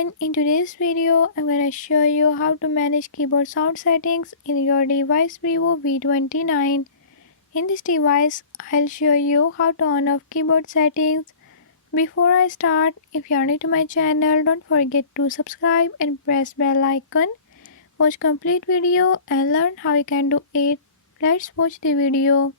everyone, in today's video I'm going to show you how to manage keyboard sound settings in your device Vivo V29. In this device I'll show you how to on off keyboard settings. Before I start, if you are new to my channel, don't forget to subscribe and press bell icon. Watch complete video and learn how you can do it. Let's watch the video.